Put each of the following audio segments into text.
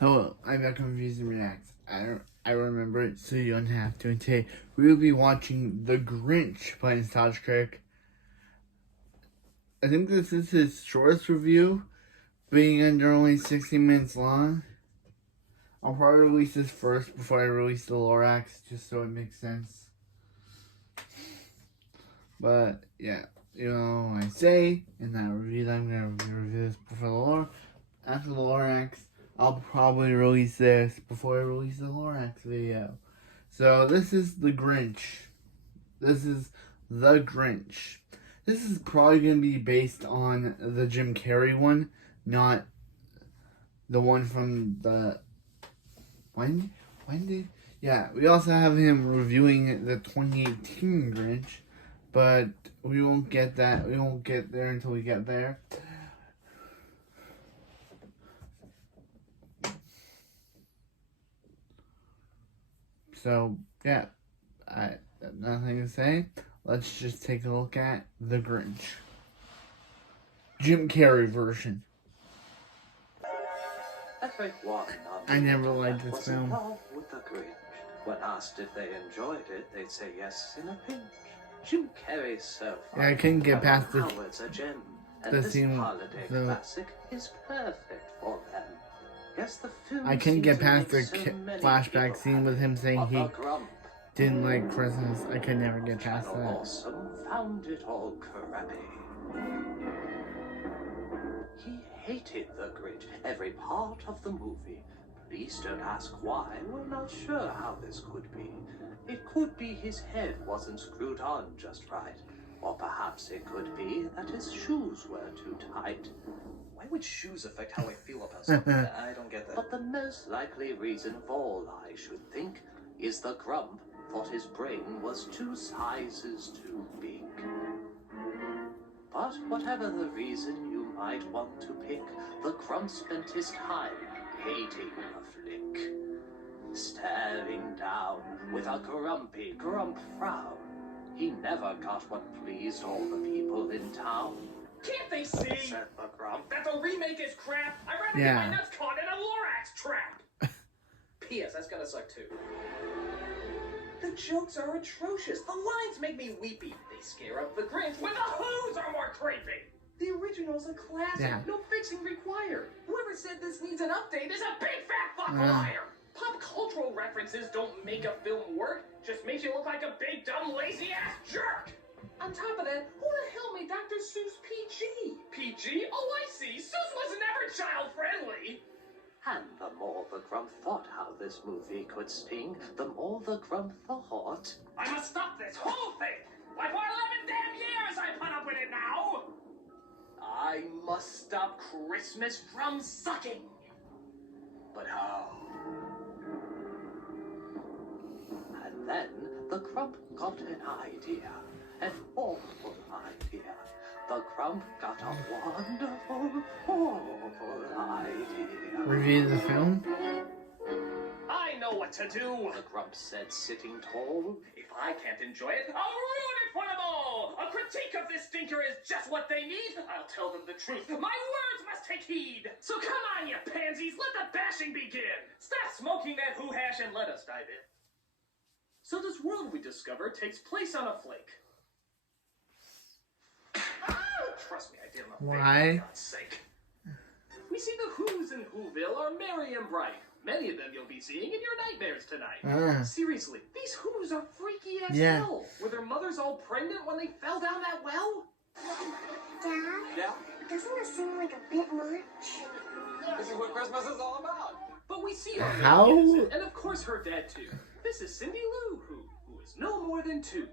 Hello, I'm back on Reviews and Reacts. I remember it, so you don't have to. And today we will be watching The Grinch by Nostalgia Critic. I think this is his shortest review, being under only 60 minutes long. I'll probably release this first before I release the Lorax, just so it makes sense. But yeah, you know what I say in that review that I'm gonna review this before the lore. After the Lorax, I'll probably release this before I release the Lorax video. So this is The Grinch. This is The Grinch. This is probably going to be based on the Jim Carrey one, not the one from the... When did... Yeah, we also have him reviewing the 2018 Grinch, but we won't get that. We won't get there until we get there. So, yeah, I have nothing to say. Let's just take a look at The Grinch. Jim Carrey version. I never liked this film. With the Grinch. When asked if they enjoyed it, they'd say yes in a pinch. Jim Carrey's so fun. Yeah, I couldn't get past a gem, and the this scene. holiday classic is perfect for them. Yes, the film I couldn't get seems to past the make so many flashback people scene with him saying happy. he But the Grump, didn't like Christmas. I could never get past that. Awesome found it all crappy. He hated the Grinch, every part of the movie. Please don't ask why, we're not sure how this could be. It could be his head wasn't screwed on just right. Or perhaps it could be that his shoes were too tight. Why would shoes affect how I feel about something? I don't get that. But the most likely reason of all, I should think, is the Grump thought his brain was 2 sizes too big. But whatever the reason you might want to pick, the Grump spent his time hating a flick. Staring down with a grumpy Grump frown. He never got what pleased all the people in town. Can't they see Said the Grump. that the remake is crap? I'd rather Yeah. get my nuts caught in a Lorax trap. P.S. That's gonna suck too. The jokes are atrocious. The lines make me weepy. They scare up the Grinch when the Who's are more creepy. The original's a classic. Yeah. No fixing required. Whoever said this needs an update is a big fat fuck liar. Pop cultural references don't make a film work. Just makes you look like a big, dumb, lazy-ass jerk. On top of that, who the hell made Dr. Seuss PG? PG? Oh, I see. Seuss was never child-friendly. And the more the Grump thought how this movie could sting, the more the Grump thought. I must stop this whole thing. Why, for 11 damn years I put up with it now. I must stop Christmas from sucking. But how? And then the Grump got an idea, an awful idea. The Grump got a wonderful, awful idea. Review the film. I know what to do. The Grump said, sitting tall. If I can't enjoy it, I'll ruin it for them all. A critique of this stinker is just what they need. I'll tell them the truth. My words must take heed. So come on, you pansies. Let the bashing begin. Stop smoking that hoo-hash and let us dive in. So this world we discover takes place on a flake. Trust me, I did my Why? for God's sake. We see the Who's in Whoville are merry and bright. Many of them you'll be seeing in your nightmares tonight. Seriously, these Who's are freaky as hell. Were their mothers all pregnant when they fell down that well? Dad? Yeah? Doesn't it seem like a bit much? This is what Christmas is all about. But we see our How? main innocent, and of course her dad too. This is Cindy Lou, who is no more than 2.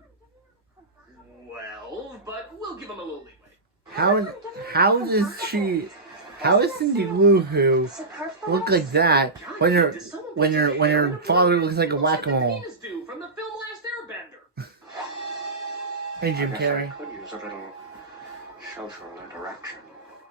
Well, but we'll give him a little leeway. How is Cindy Lou Who look like that when her father looks like a whack-a-mole? From the film Last Airbender. Hey, Jim Carrey. Could use a little social interaction.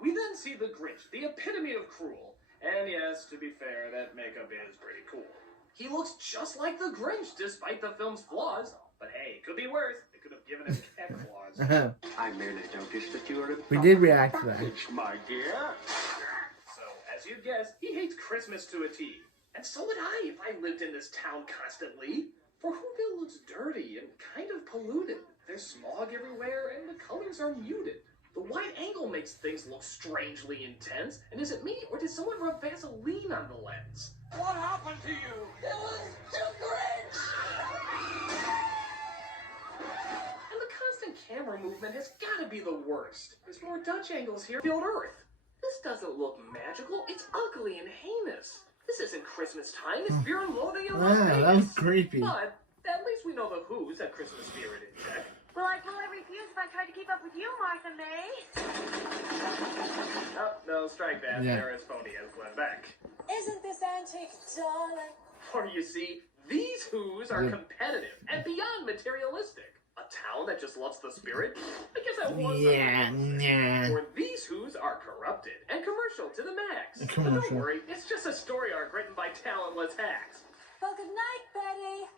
We then see the Grinch, the epitome of cruel. And yes, to be fair, that makeup is pretty cool. He looks just like the Grinch, despite the film's flaws. But hey, could be worse. They could have given him cat claws. I merely noticed that you were a We did react to that. my dear. So, as As you'd guess, he hates Christmas to a T. And so would I if I lived in this town constantly. For Whoville looks dirty and kind of polluted. There's smog everywhere and the colors are muted. The wide angle makes things look strangely intense. And is it me or did someone rub Vaseline on the lens? What happened to you? It was too grinch! And the constant camera movement has got to be the worst. There's more Dutch angles here than Earth. This doesn't look magical. It's ugly and heinous. This isn't Christmas time. It's fear and loathing in Las Vegas. That was creepy. But at least we know the Who's had Christmas spirit in check. Will I pull every fuse if I try to keep up with you, Martha May? Oh, no, strike that. Yeah. They're as phony as Glenn Beck. Isn't this antique, darling? For you see, these Who's are competitive and beyond materialistic. A town that just loves the spirit? I guess that was Yeah. Or these Who's are corrupted and commercial to the max. But Commercial. don't worry, it's just a story arc written by talentless hacks. Well, good night, Betty.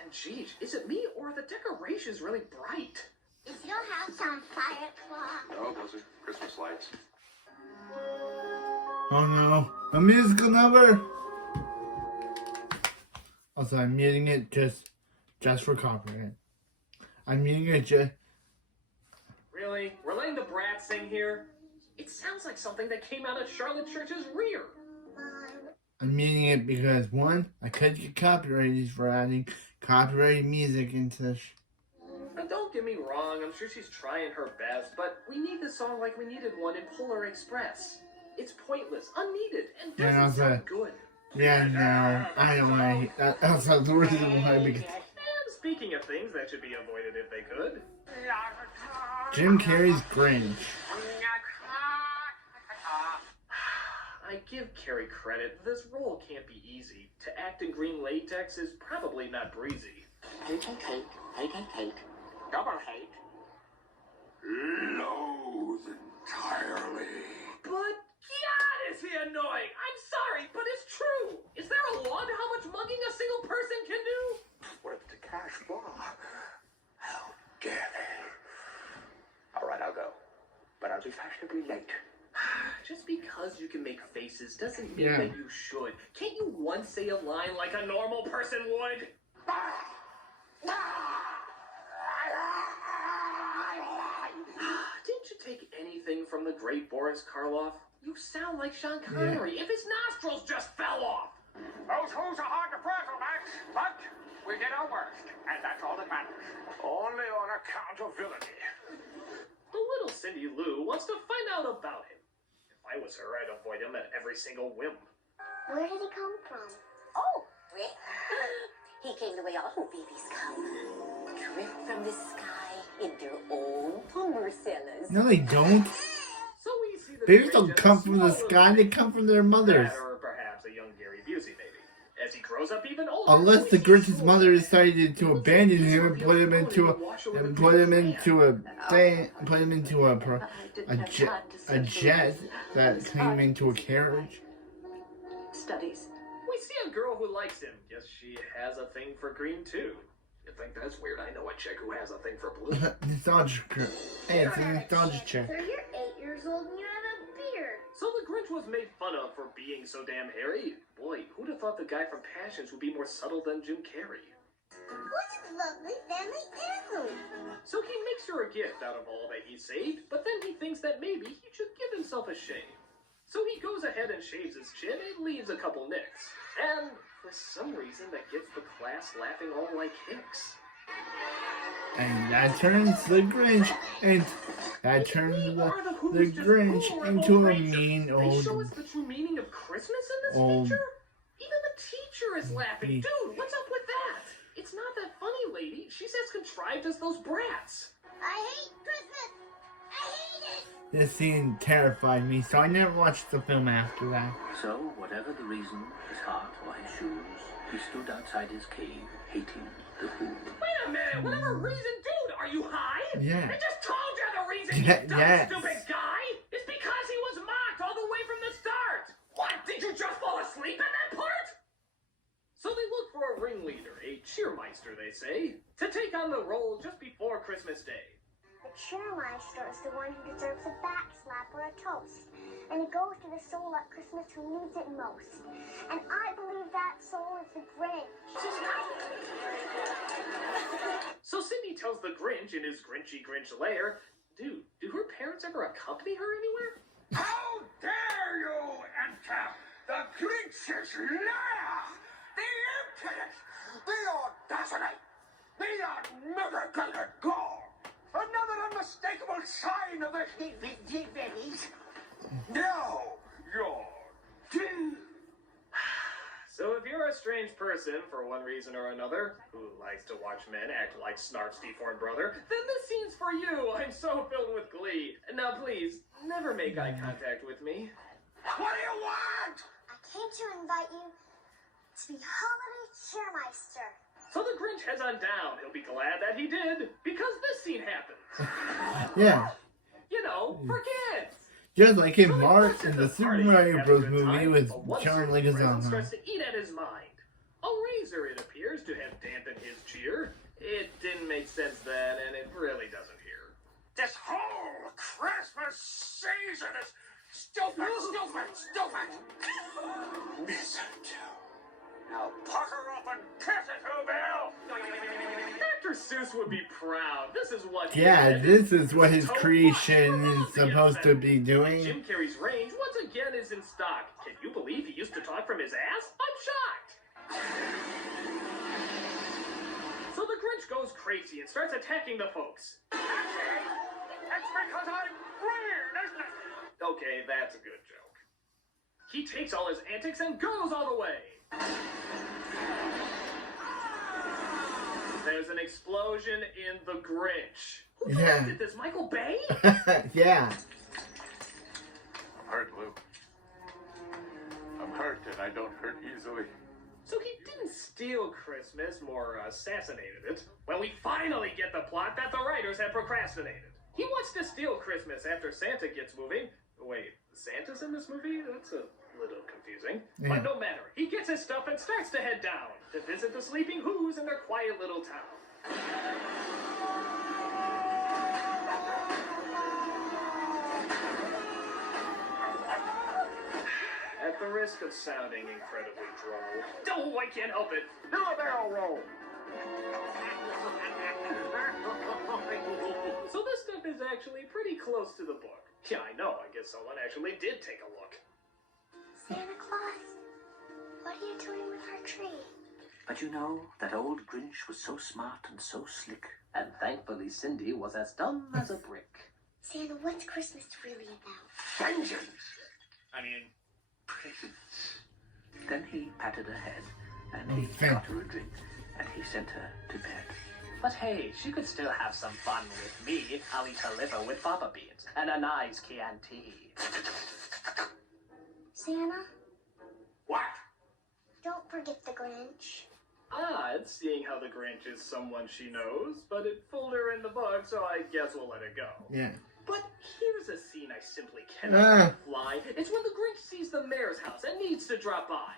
And geez, is it me or are the decorations really bright? Is your house on fire, Claw? No, those are Christmas lights. Oh no, a musical number. Also, I'm muting it just for copyright. I'm muting it just. Really? We're letting the brats sing here? It sounds like something that came out of Charlotte Church's rear. I'm muting it because one, I could get copyrighted for adding copyrighted music into the. And don't get me wrong, I'm sure she's trying her best, but we need this song like we needed one in Polar Express. It's pointless, unneeded, and Yeah, doesn't sound okay. good. Yeah, no, I don't like that. That's the reason why. Because And speaking of things that should be avoided if they could. Jim Carrey's Grinch. I give Carrey credit, this role can't be easy. To act in green latex is probably not breezy. Hate, double hate. Loathe entirely. But God, is he annoying! I'm sorry, but it's true! Is there a law to how much mugging a single person can do? Worth the cash bar. How dare they? All right, I'll go. But I'll be fashionably late. Just because you can make faces doesn't mean Yeah. that you should. Can't you once say a line like a normal person would? Didn't you take anything from the great Boris Karloff? You sound like Sean Connery if his nostrils just fell off. Those hoes are hard to bristle, Max. But we did our worst, and that's all that matters. Only on accountability. The little Cindy Lou wants to find out about him. If I was her, I'd avoid him at every single whim. Where did he come from? Oh, Rick. He came the way all babies come. Drift from the sky in their own pommercellas. No, they don't. So we see the Babies Grinch don't as come a from the small sky. little They come from their mothers. That, or perhaps a young Gary Busey, maybe. As he grows up even older, Unless we the see Grinch's more. mother decided to abandon him and put him into a jet that came into a carriage. Studies. We see a girl who likes him. Guess she has a thing for green too. You think that's weird? I know a chick who has a thing for blue. Nostalgia. Hey, it's a nostalgia check. So you're 8 years old and you have a beard. So the Grinch was made fun of for being so damn hairy. Boy, who'd have thought the guy from Passions would be more subtle than Jim Carrey? What a lovely family heirloom. So he makes her a gift out of all that he saved, but then he thinks that maybe he should give himself a shave. So he goes ahead and shaves his chin and leaves a couple nicks. And for some reason that gets the class laughing all like hicks. And that turns the Grinch, and that turns the Grinch into a mean They show old. us the true meaning of Christmas in this old- picture? Even the teacher is laughing. Dude, what's up with that? It's not that funny, lady. She's as contrived as those brats. I hate Christmas. I hate it. This scene terrified me, so I never watched the film after that. So, whatever the reason, his heart or his shoes, he stood outside his cave, hating the Who. Wait a minute, whatever reason, dude, are you high? Yeah. I just told you the reason, you dumb, Yes. stupid guy! It's because he was mocked all the way from the start! What, did you just fall asleep in that part? So they look for a ringleader, a cheermeister, they say, to take on the role just before Christmas Day. The cheermeister is the one who deserves a back slap or a toast. and it goes to the soul at Christmas who needs it most. And I believe that soul is the Grinch. So Cindy tells the Grinch in his Grinchy Grinch lair, dude, do her parents ever accompany her anywhere? How dare you enter the Grinch's lair? The impudence, the audacity, the unmitigated gall. Another unmistakable sign of the heebie-jeebies. Now you're due. So if you're a strange person, for one reason or another, who likes to watch men act like Snarf's deformed brother, then this scene's for you. I'm so filled with glee. Now please, never make eye contact with me. What do you want? I came to invite you to be holiday cheermeister. So the Grinch heads on down. He'll be glad that he did, because this scene happens. Yeah. You know, for kids. Just like in March in the Super Mario Bros. Movie with Charlie Leguizamo. Starts to eat at his mind. A razor, it appears, to have dampened his cheer. It didn't make sense then, and it really doesn't here. This whole Christmas season is stupid. Mistletoe. Now pucker up and kiss it, Whoville. Dr. Seuss would be proud. This is what he Yeah, did. this is what his creation is supposed to be doing. Jim Carrey's range once again is in stock. Can you believe he used to talk from his ass? I'm shocked. So the Grinch goes crazy and starts attacking the folks. That's because I'm weird, isn't it? Okay, that's a good joke. He takes all his antics and goes all the way. There's an explosion in the Grinch. Who directed this? Michael Bay? Yeah. I'm hurt, Lou. I'm hurt, and I don't hurt easily. So he didn't steal Christmas, more assassinated it. When we finally get the plot that the writers had procrastinated. He wants to steal Christmas after Santa gets moving. Wait, Santa's in this movie? That's a little confusing. Yeah. But no matter. He gets his stuff and starts to head down to visit the Sleeping Who's in their quiet little town. At the risk of sounding incredibly droll. Oh, I can't help it. Do a barrel roll. So this stuff is actually pretty close to the book. Yeah, I know. I guess someone actually did take a look. Santa Claus, what are you doing with our tree? But you know, that old Grinch was so smart and so slick. And thankfully Cindy was as dumb as a brick. Santa, what's Christmas really about? Vengeance. I mean, presents. Then he patted her head, and he Okay. got her a drink, and he sent her to bed. But hey, she could still have some fun with me. I'll eat her liver with fava beans and a nice Chianti. Santa, What? don't forget the Grinch. Odd, seeing how the Grinch is someone she knows, but it fooled her in the book, so I guess we'll let it go. Yeah. But here's a scene I simply cannot let fly. It's when the Grinch sees the mayor's house and needs to drop by.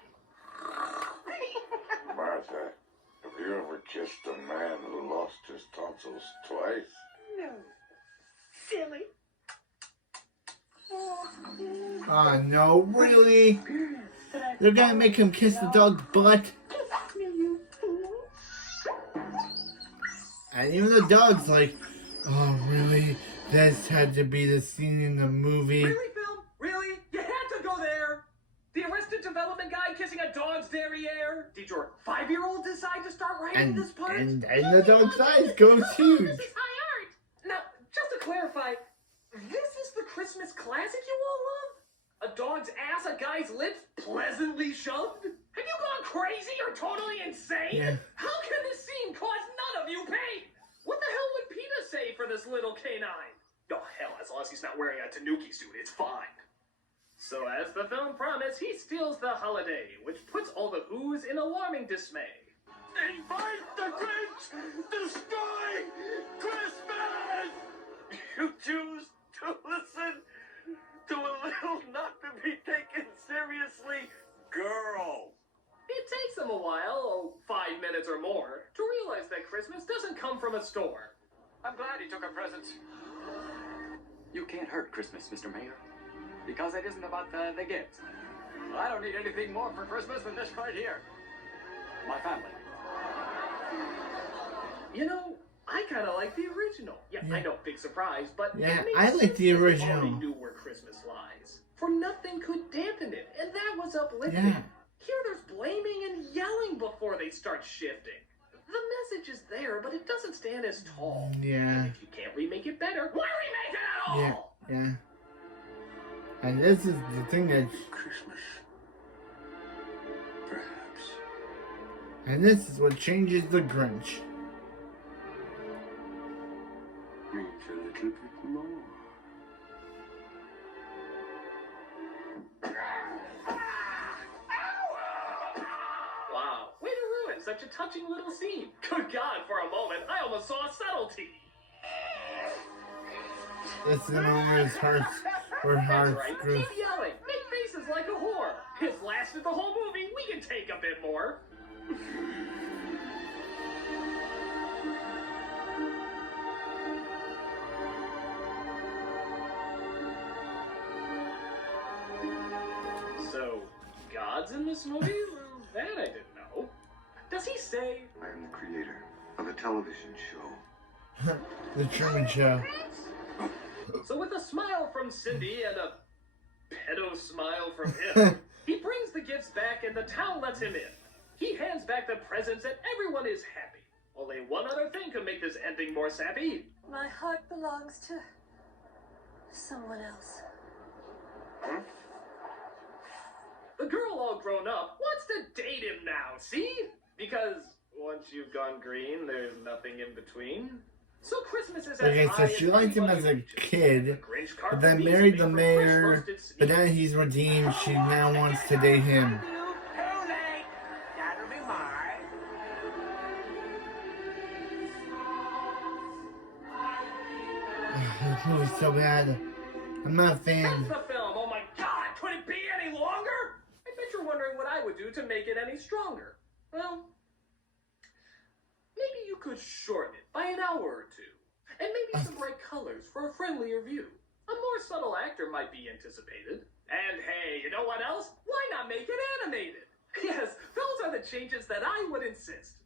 Martha, have you ever kissed a man who lost his tonsils twice? No. Silly. Oh no, really? They're gonna make him kiss the dog's butt? And even the dog's like, oh really? This had to be the scene in the movie. Really, Phil? Really? You had to go there? The Arrested Development guy kissing a dog's derriere? Did your 5-year-old decide to start writing this part? And the dog's eyes goes huge. This is high art. Now, just to clarify, this is the Christmas classic you all love? A dog's ass, a guy's lips, pleasantly shoved? Have you gone crazy or totally insane? Yeah. How can this scene cause none of you pain? What the hell would PETA say for this little canine? Oh, hell, as long as he's not wearing a tanuki suit, it's fine. So as the film promised, he steals the holiday, which puts all the Who's in alarming dismay. Invite the Grinch! Destroy Christmas! You choose to listen to a little not to be taken seriously girl. It takes them a while, 5 minutes or more, to realize that Christmas doesn't come from a store. I'm glad he took our presents. You can't hurt Christmas, Mr. Mayor. Because it isn't about the gifts. I don't need anything more for Christmas than this right here. My family. You know, I kind of like the original. Yeah, I know, big surprise, but Yeah, it makes I like sense the that they original. already knew where Christmas lies. For nothing could dampen it, and that was uplifting. Yeah. Here there's blaming and yelling before they start shifting. The message is there, but it doesn't stand as tall. Yeah. And if you can't remake it better, why remake it at all? Yeah. And this is the thing that... Christmas. Perhaps. And this is what changes the Grinch. Means a little bit more. Wow, way to ruin such a touching little scene. Good God, for a moment, I almost saw subtlety. This is the moment where his heart... Where That's heart right, screws. keep yelling, make faces like a whore. It's lasted the whole movie, we can take a bit more. So, God's in this movie? Well, that I didn't know. Does he say... I am the creator of a television show. The Truman Show. So with a smile from Cindy and a pedo smile from him, he brings the gifts back and the town lets him in. He hands back the presents and everyone is happy. Only one other thing can make this ending more sappy. My heart belongs to someone else. The girl, all grown up, wants to date him now, see? Because once you've gone green, there's nothing in between. So Christmas is Okay, as so high she as liked him anybody as a reaches. kid, The Grinch but carved then a piece married the made from fresh mayor, roasted but sneak. then he's redeemed. She now wants to date him. Too late. That'll be mine. This movie's so bad. I'm not a fan. That's the film. Oh my God, could it be any longer? I bet you're wondering what I would do to make it any stronger. Well, maybe you could shorten it by an hour or two. And maybe some bright colors for a friendlier view. A more subtle actor might be anticipated. And hey, you know what else? Why not make it animated? Yes, those are the changes that I would insist.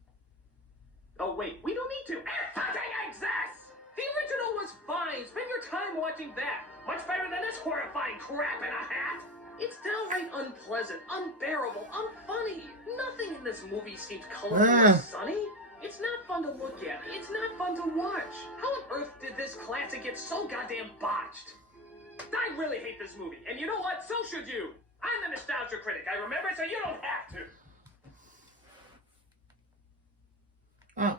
Oh wait, we don't need to. It fucking exists! The original was fine. Spend your time watching that. Much better than this horrifying crap in a hat. It's downright unpleasant, unbearable, unfunny. Nothing in this movie seems colorful or sunny. It's not fun to look at. It's not fun to watch. How on earth did this classic get so goddamn botched? I really hate this movie, and you know what? So should you. I'm the nostalgia critic. I remember, so you don't have to. Oh,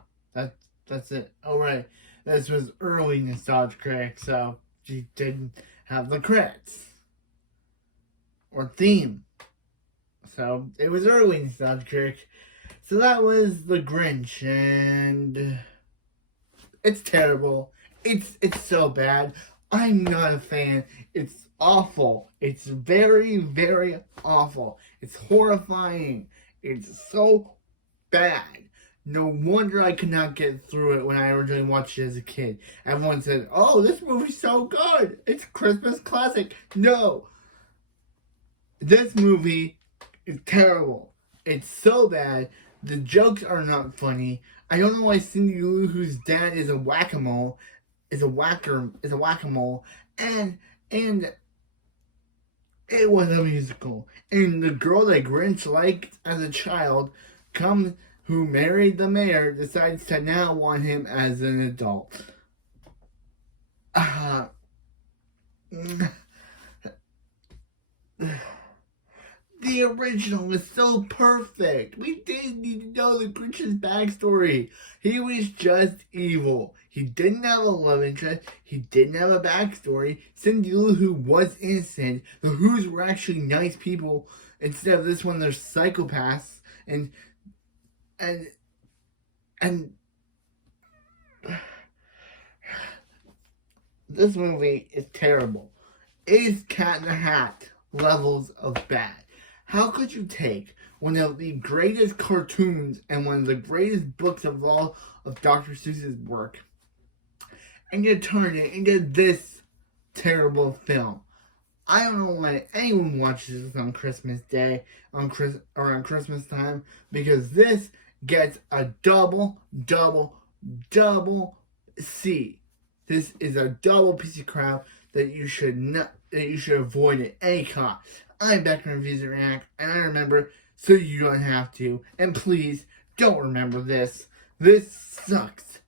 that's it. Oh, right. This was early Nostalgia Critic, so she didn't have the credits. Or theme. So, it was early Nostalgia Critic. So that was The Grinch, and it's terrible. It's so bad. I'm not a fan. It's awful. It's very, very awful. It's horrifying. It's so bad. No wonder I could not get through it when I originally watched it as a kid. Everyone said, oh, this movie's so good. It's a Christmas classic. No. This movie is terrible. It's so bad. The jokes are not funny. I don't know why Cindy Lou, whose dad is a whack-a-mole, is a whack-a-mole, and it was a musical. And the girl that Grinch liked as a child who married the mayor, decides to now want him as an adult. The original was so perfect. We didn't need to know the Grinch's backstory. He was just evil. He didn't have a love interest. He didn't have a backstory. Cindy Lou Who was innocent. The Who's were actually nice people. Instead of this one, they're psychopaths. And this movie is terrible. It is Cat in the Hat levels of bad. How could you take one of the greatest cartoons and one of the greatest books of all of Dr. Seuss's work and you turn it into this terrible film? I don't know why anyone watches this on Christmas Day, on Christmas time, because this gets a double C. This is a double piece of crap that you should avoid at any cost. I'm back from Reviews and React, and I remember so you don't have to. And please don't remember this. This sucks.